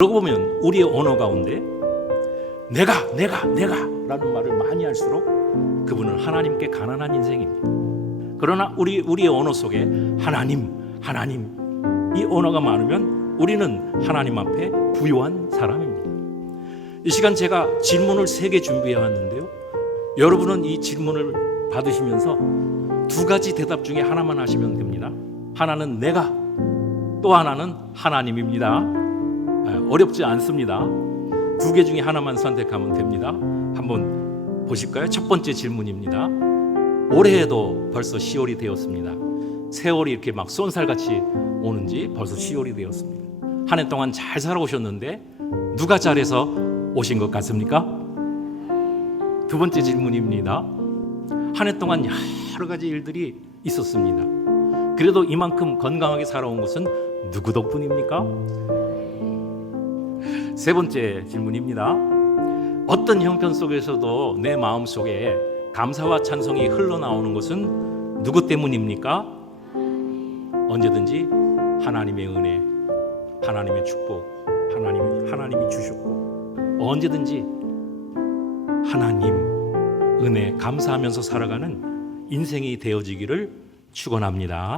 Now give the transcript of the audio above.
그러고 보면 우리의 언어 가운데 내가 내가 내가 라는 말을 많이 할수록 그분은 하나님께 가난한 인생입니다. 그러나 우리 우리의 언어 속에 하나님 하나님 이 언어가 많으면 우리는 하나님 앞에 부유한 사람입니다. 이 시간 제가 질문을 세 개 준비해 왔는데요. 여러분은 이 질문을 받으시면서 두 가지 대답 중에 하나만 하시면 됩니다. 하나는 내가 또 하나는 하나님입니다. 아, 어렵지 않습니다. 두 개 중에 하나만 선택하면 됩니다. 한번 보실까요? 첫 번째 질문입니다. 올해에도 벌써 10월이 되었습니다. 세월이 이렇게 막 쏜살같이 오는지 벌써 10월이 되었습니다. 한 해 동안 잘 살아오셨는데 누가 잘해서 오신 것 같습니까? 두 번째 질문입니다. 한 해 동안 여러 가지 일들이 있었습니다. 그래도 이만큼 건강하게 살아온 것은 누구 덕분입니까? 세 번째 질문입니다. 어떤 형편 속에서도 내 마음 속에 감사와 찬송이 흘러나오는 것은 누구 때문입니까? 언제든지 하나님의 은혜, 하나님의 축복, 하나님이 하나님이 주셨고 언제든지 하나님 은혜 감사하면서 살아가는 인생이 되어지기를 축원합니다.